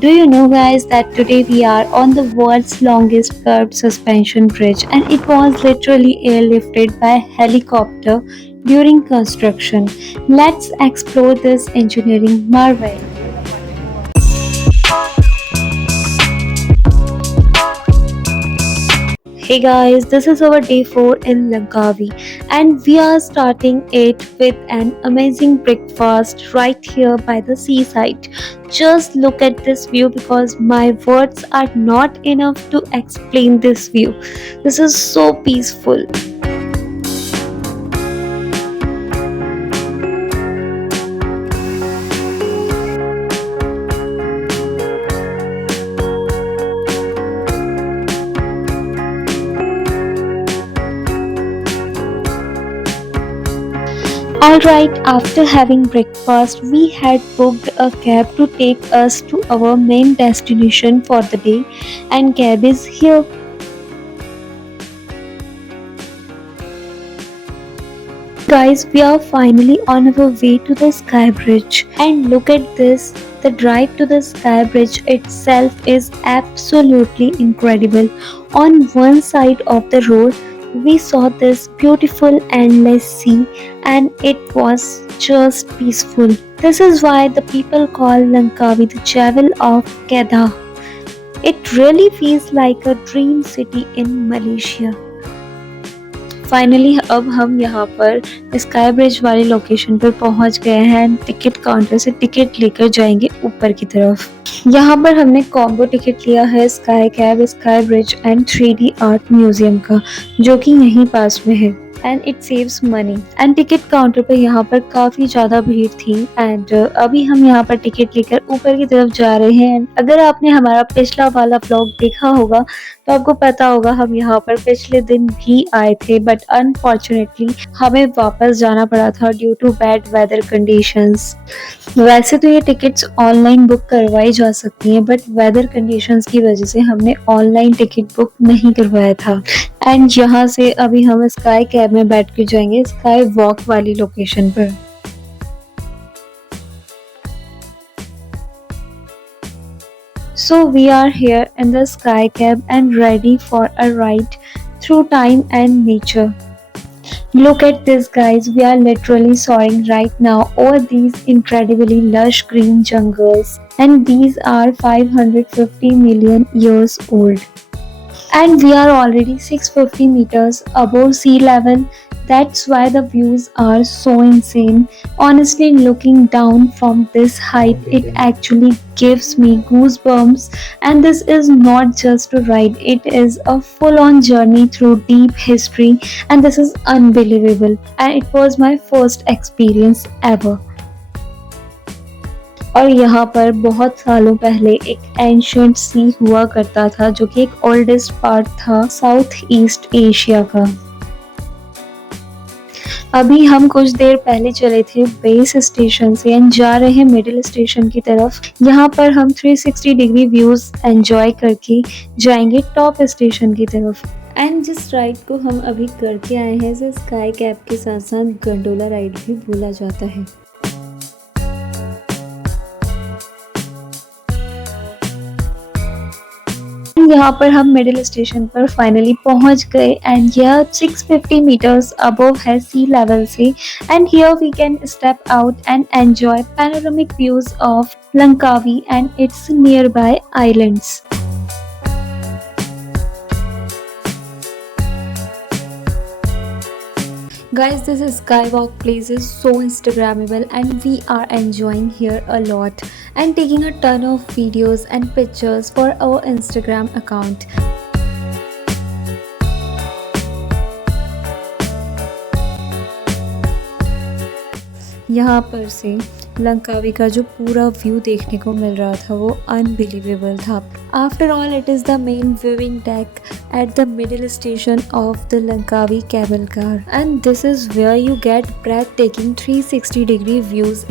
Do you know, guys, that today we are on the world's longest curved suspension bridge and it was literally airlifted by helicopter during construction? Let's explore this engineering marvel. Hey guys, this is our day 4 in Langkawi and we are starting it with an amazing breakfast right here by the seaside. Just look at this view because my words are not enough to explain this view. This is so peaceful. Alright, after having breakfast, we had booked a cab to take us to our main destination for the day, and cab is here. Guys, we are finally on our way to the Sky Bridge. And look at this, the drive to the Sky Bridge itself is absolutely incredible. On one side of the road, we saw this beautiful endless sea, and it was just peaceful. This is why the people call Langkawi the Jewel of Kedah. It really feels like a dream city in Malaysia. Finally अब हम यहाँ पर sky bridge वाली लोकेशन पर पहुँच गए हैं। Ticket counter से टिकट लेकर जाएंगे ऊपर की तरफ। यहाँ पर हमने कॉम्बो टिकट लिया है sky cab, sky bridge and 3D art museum का, जो कि यहीं पास में है and it saves money. And ticket counter पर यहाँ पर काफी ज्यादा भीड़ थी एंड अभी हम यहाँ पर टिकट लेकर ऊपर की तरफ जा रहे हैं। एंड अगर आपने हमारा पिछला वाला व्लॉग देखा होगा तो आपको पता होगा हम यहाँ पर पिछले दिन भी आए थे, बट अनफॉर्चुनेटली हमें वापस जाना पड़ा था due to bad weather conditions. वैसे तो ये टिकट्स ऑनलाइन बुक करवाई जा सकती हैं, बट वेदर कंडीशंस की वजह से हमने ऑनलाइन टिकट बुक नहीं करवाया था। एंड यहाँ से अभी हम स्काई कैब में बैठ के जाएंगे स्काई वॉक वाली लोकेशन पर। So we are here in the sky cab and ready for a ride through time and nature. Look at this, guys, we are literally soaring right now over these incredibly lush green jungles, and these are 550 million years old. And we are already 650 meters above sea level. That's why the views are so insane. Honestly, looking down from this height, it actually gives me goosebumps. And this is not just a ride, it is a full on journey through deep history, and this is unbelievable. And it was my first experience ever. और यहाँ पर बहुत सालों पहले एक एंशिएंट सी हुआ करता था, जो कि एक ओल्डेस्ट पार्ट था साउथ ईस्ट एशिया का। अभी हम कुछ देर पहले चले थे बेस स्टेशन से एंड जा रहे हैं मिडिल स्टेशन की तरफ। यहाँ पर हम 360 डिग्री व्यूज एंजॉय करके जाएंगे टॉप स्टेशन की तरफ। एंड जिस राइड को हम अभी करके आए हैं, इसे स्काई कैब के साथ साथ गंडोला राइड भी बोला जाता है। यहाँ पर हम मिडिल स्टेशन पर फाइनली पहुंच गए एंड यह 650 मीटर्स अबव है सी लेवल से। And here we can step out and enjoy panoramic views of Langkawi and its nearby islands. Guys, this skywalk place is so Instagrammable and we are enjoying here a lot and taking a ton of videos and pictures for our Instagram account. यहाँ पर से लंकावी का जो पूरा व्यू देखने को मिल रहा था वो अनबिलीवेबल था। After all it is the main viewing deck at the middle station of the Langkawi cable car, and this is where you get breathtaking 360 degree views.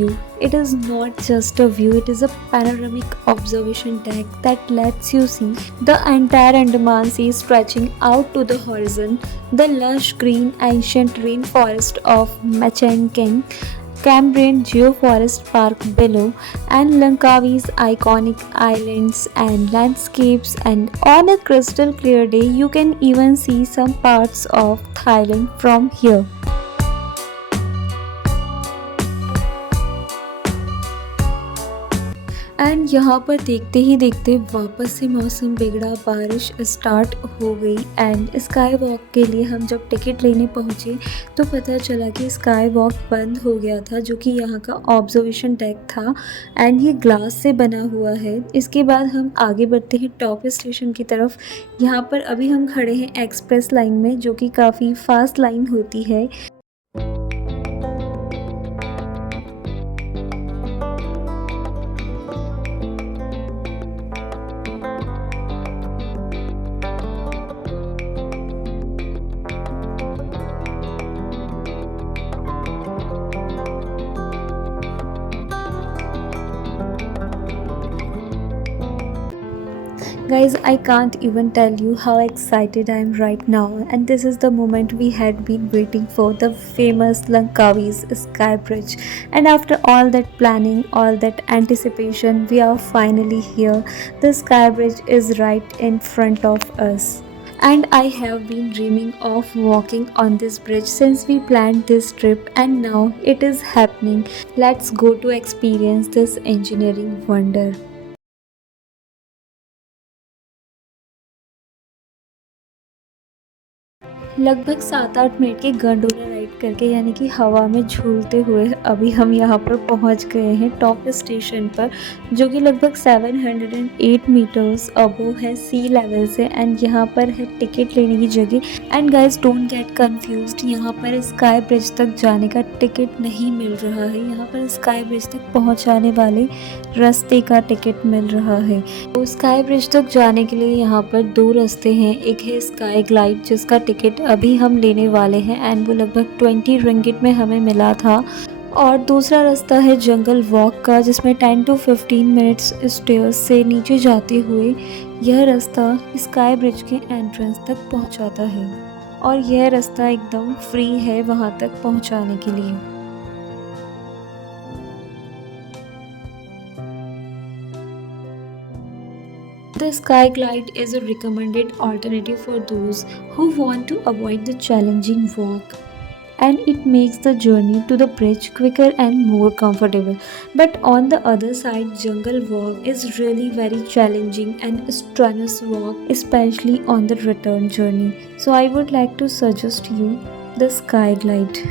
It is not just a view, it is a panoramic observation deck that lets you see the entire Andaman Sea stretching out to the horizon, the lush green ancient rainforest of Machang King, Cambrian Geoforest Park below, and Langkawi's iconic islands and landscapes. And on a crystal clear day, you can even see some parts of Thailand from here. And यहाँ पर देखते ही देखते वापस से मौसम बिगड़ा, बारिश स्टार्ट हो गई। एंड स्काई वॉक के लिए हम जब टिकट लेने पहुँचे तो पता चला कि स्काई वॉक बंद हो गया था, जो कि यहाँ का ऑब्जर्वेशन डेक था एंड ये ग्लास से बना हुआ है। इसके बाद हम आगे बढ़ते हैं टॉप स्टेशन की तरफ। यहाँ पर अभी हम खड़े हैं एक्सप्रेस लाइन में, जो कि काफ़ी फास्ट लाइन होती है। Guys, I can't even tell you how excited I am right now, and this is the moment we had been waiting for, the famous Langkawi's Sky Bridge. And after all that planning, all that anticipation, we are finally here. The Sky Bridge is right in front of us. And I have been dreaming of walking on this bridge since we planned this trip, and now it is happening. Let's go to experience this engineering wonder. लगभग 7-8 मिनट की gondola ride करके, यानी कि हवा में झूलते हुए, अभी हम यहाँ पर पहुँच गए हैं टॉप स्टेशन पर, जो कि लगभग 708 मीटर्स अबोव है सी लेवल से। एंड यहाँ पर है टिकट लेने की जगह। And guys, don't get confused, यहाँ पर स्काई ब्रिज तक जाने का टिकट नहीं मिल रहा है, यहाँ पर स्काई ब्रिज तक पहुँचाने वाले रास्ते का टिकट मिल रहा है। तो स्काई ब्रिज तक जाने के लिए यहाँ पर 2 रास्ते हैं। एक है स्काई ग्लाइड, जिसका टिकट अभी हम लेने वाले हैं एंड वो लगभग 20 रिंगिट में हमें मिला था। और दूसरा रास्ता है जंगल वॉक का, जिसमें 10 to 15 मिनट्स स्टेयर्स से नीचे जाते हुए यह रास्ता स्काई ब्रिज के एंट्रेंस तक पहुंचाता है। और यह रास्ता एकदम फ्री है वहां तक पहुंचाने के लिए। The Sky Glide is a recommended alternative for those who want to avoid the challenging walk, and it makes the journey to the bridge quicker and more comfortable. But on the other side, Jungle Walk is really very challenging and strenuous walk, especially on the return journey. So I would like to suggest you the Sky Glide.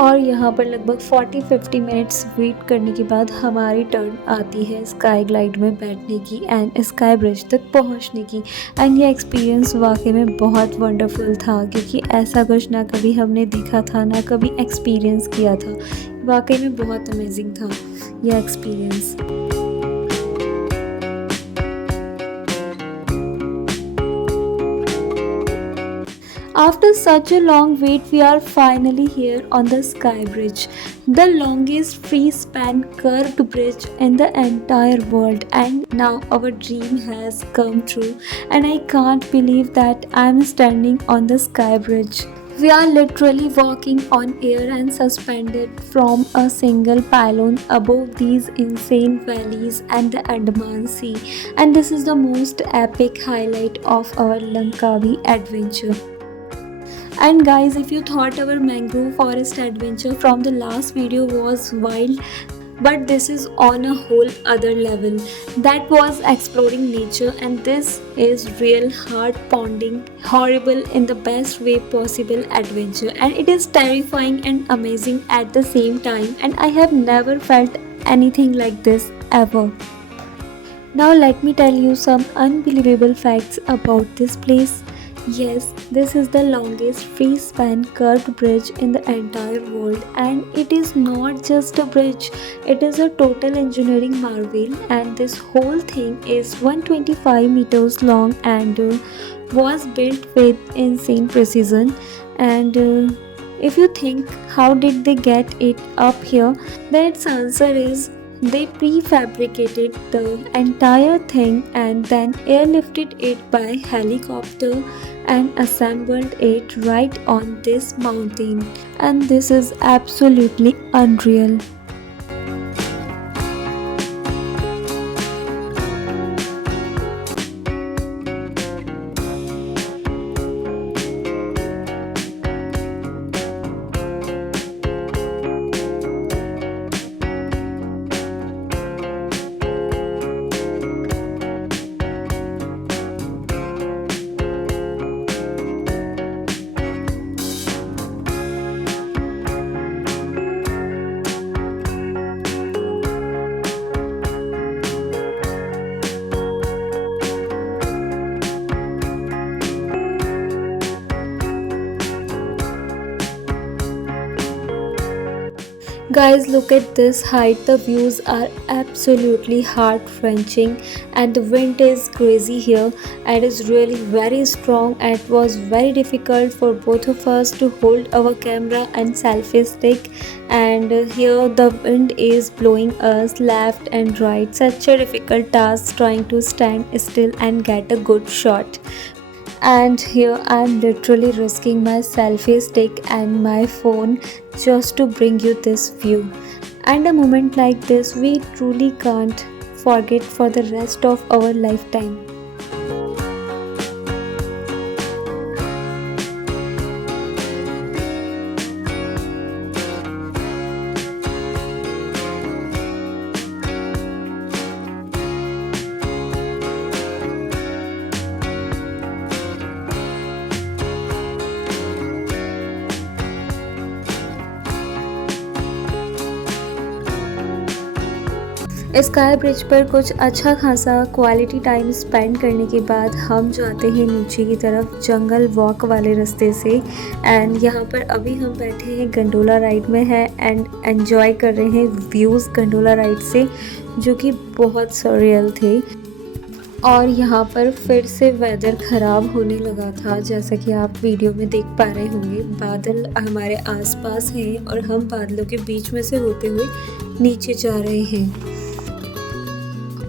और यहाँ पर लगभग 40-50 minutes wait करने के बाद हमारी टर्न आती है स्काई ग्लाइड में बैठने की एंड स्काई ब्रिज तक पहुँचने की। एंड ये एक्सपीरियंस वाकई में बहुत वंडरफुल था, क्योंकि ऐसा कुछ ना कभी हमने देखा था, ना कभी एक्सपीरियंस किया था। वाकई में बहुत अमेजिंग था यह experience. After such a long wait, we are finally here on the Sky Bridge, the longest free-span curved bridge in the entire world. And now our dream has come true, and I can't believe that I'm standing on the Sky Bridge. We are literally walking on air and suspended from a single pylon above these insane valleys and the Andaman Sea. And this is the most epic highlight of our Langkawi adventure. And guys, if you thought our mangrove forest adventure from the last video was wild, but this is on a whole other level. That was exploring nature, and this is real heart pounding, horrible in the best way possible adventure. And it is terrifying and amazing at the same time, and I have never felt anything like this ever. Now let me tell you some unbelievable facts about this place. Yes, this is the longest free-span curved bridge in the entire world, and it is not just a bridge, it is a total engineering marvel. And this whole thing is 125 meters long and was built with insane precision. And if you think how did they get it up here, then its answer is they prefabricated the entire thing and then airlifted it by helicopter, and assembled it right on this mountain. And this is absolutely unreal. Guys, look at this height. The views are absolutely heart-wrenching, and the wind is crazy here and is really very strong. And it was very difficult for both of us to hold our camera and selfie stick. And here the wind is blowing us left and right. Such a difficult task trying to stand still and get a good shot. And here I'm literally risking my selfie stick and my phone just to bring you this view. And a moment like this we truly can't forget for the rest of our lifetime. Sky bridge पर कुछ अच्छा खासा quality time spend करने के बाद हम जाते हैं नीचे की तरफ जंगल वॉक वाले रास्ते से। एंड यहाँ पर अभी हम बैठे हैं गंडोला राइड में है एंड एंजॉय कर रहे हैं व्यूज़ गंडोला राइड से, जो कि बहुत सरियल थे। और यहाँ पर फिर से वेदर ख़राब होने लगा था, जैसा कि आप वीडियो में देख पा रहे होंगे। बादल हमारे आसपास हैं और हम बादलों के बीच में से होते हुए नीचे जा रहे हैं।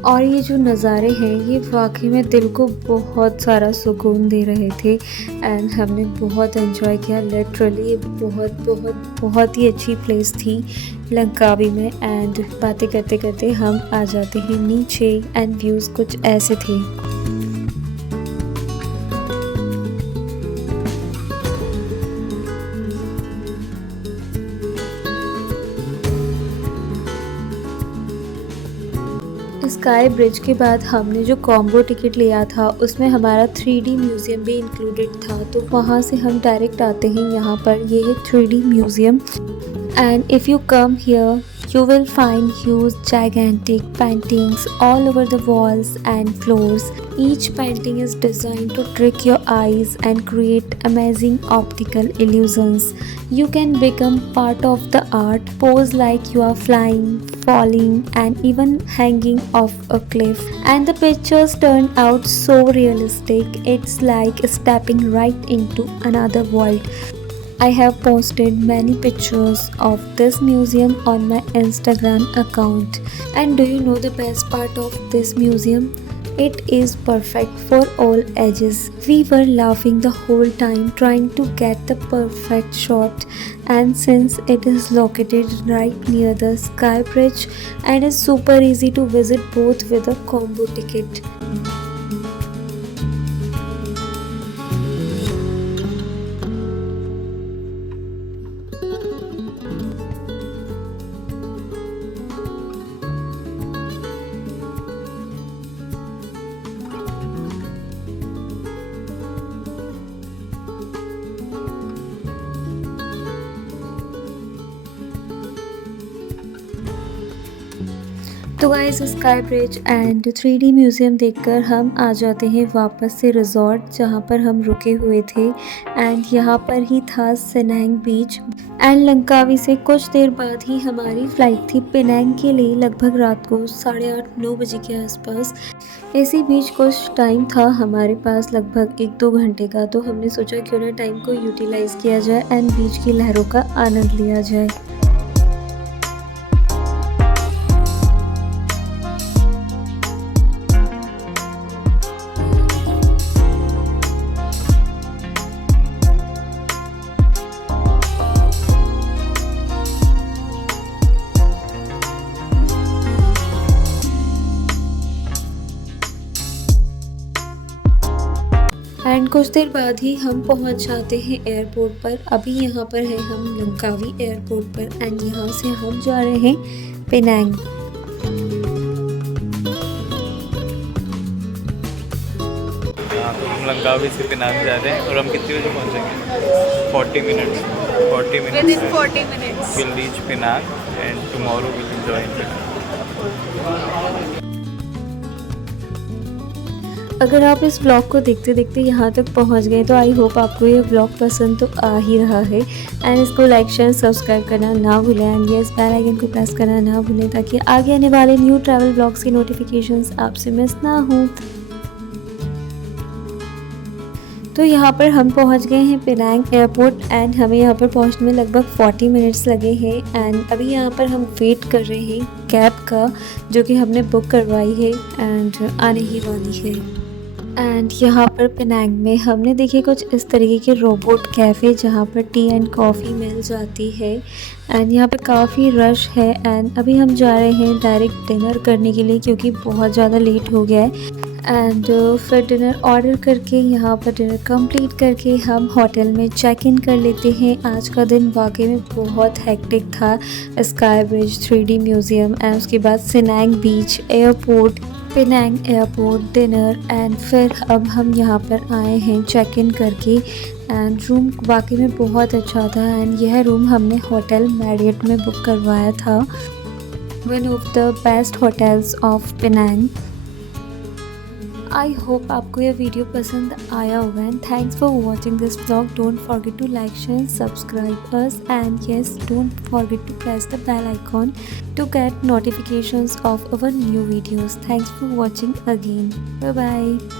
और ये जो नज़ारे हैं ये वाकई में दिल को बहुत सारा सुकून दे रहे थे एंड हमने बहुत एंजॉय किया। लिटरली ये बहुत बहुत बहुत ही अच्छी प्लेस थी लंकावी में। एंड बातें करते करते हम आ जाते हैं नीचे एंड व्यूज़ कुछ ऐसे थे। स्काई ब्रिज के बाद हमने जो कॉम्बो टिकट लिया था उसमें हमारा 3D म्यूज़ियम भी इंक्लूडेड था, तो वहाँ से हम डायरेक्ट आते हैं यहाँ पर। ये है 3D museum and if you come here you will find huge gigantic paintings all over the walls and floors. Each painting is designed to trick your eyes and create amazing optical illusions. You can become part of the art, pose like you are flying, falling and even hanging off a cliff. And the pictures turn out so realistic, it's like stepping right into another world. I have posted many pictures of this museum on my Instagram account. And do you know the best part of this museum? It is perfect for all ages. We were laughing the whole time trying to get the perfect shot, and since it is located right near the Sky Bridge and is super easy to visit both with a combo ticket. तो guys sky bridge and 3D museum देखकर हम आ जाते हैं वापस से रिजॉर्ट जहां पर हम रुके हुए थे। एंड यहां पर ही था सिनांग बीच। एंड लंकावी से कुछ देर बाद ही हमारी फ़्लाइट थी पिनांग के लिए, लगभग रात को 8:30-9 बजे के आसपास। इसी बीच कुछ टाइम था हमारे पास, लगभग 1-2 घंटे का, तो हमने सोचा क्यों ना टाइम को यूटिलाइज़ किया जाए एंड बीच की लहरों का आनंद लिया जाए। एंड कुछ देर बाद ही हम पहुंच जाते हैं एयरपोर्ट पर। अभी यहाँ पर है हम लंकावी एयरपोर्ट पर एंड यहाँ से हम जा रहे हैं पेनांग। हाँ, तो हम लंकावी से पेनांग जा रहे हैं और हम कितने बजे पहुँचेंगे? 40 minutes. Within 40 minutes. We'll reach Penang and tomorrow we'll enjoy in Penang. अगर आप इस ब्लॉग को देखते देखते यहाँ तक पहुँच गए तो आई होप आपको ये ब्लॉग पसंद तो आ ही रहा है एंड इसको लाइक शेयर सब्सक्राइब करना ना भूलें एंड ये बेल आइकन को प्रेस करना ना भूलें ताकि आगे आने वाले न्यू ट्रैवल ब्लॉग्स की नोटिफिकेशंस आपसे मिस ना हो। तो यहाँ पर हम पहुँच गए हैं पेनांग एयरपोर्ट एंड हमें यहाँ पर पहुँचने में लगभग 40 मिनट्स लगे हैं एंड अभी यहाँ पर हम वेट कर रहे हैं कैब का जो कि हमने बुक करवाई है एंड आने ही वाली है। एंड यहाँ पर पेनांग में हमने देखे कुछ इस तरीके के रोबोट कैफ़े जहाँ पर टी एंड कॉफ़ी मिल जाती है एंड यहाँ पे काफ़ी रश है एंड अभी हम जा रहे हैं डायरेक्ट डिनर करने के लिए क्योंकि बहुत ज़्यादा लेट हो गया है एंड फिर डिनर ऑर्डर करके यहाँ पर डिनर कंप्लीट करके हम होटल में चेक इन कर लेते हैं। आज का दिन वाकई में बहुत हेक्टिक था। Sky bridge, 3D museum and उसके बाद Cenang beach, airport, Penang airport, dinner and फिर अब हम यहाँ पर आए हैं चेक इन करके एंड रूम वाकई में बहुत अच्छा था एंड यह रूम हमने होटल मैरियट में बुक करवाया था, one of the best hotels of Penang. I hope आपको यह वीडियो पसंद आया होगा and thanks for watching this blog. Don't forget to like share subscribe us and yes don't forget to press the bell icon to get notifications of our new videos. Thanks for watching again. Bye bye.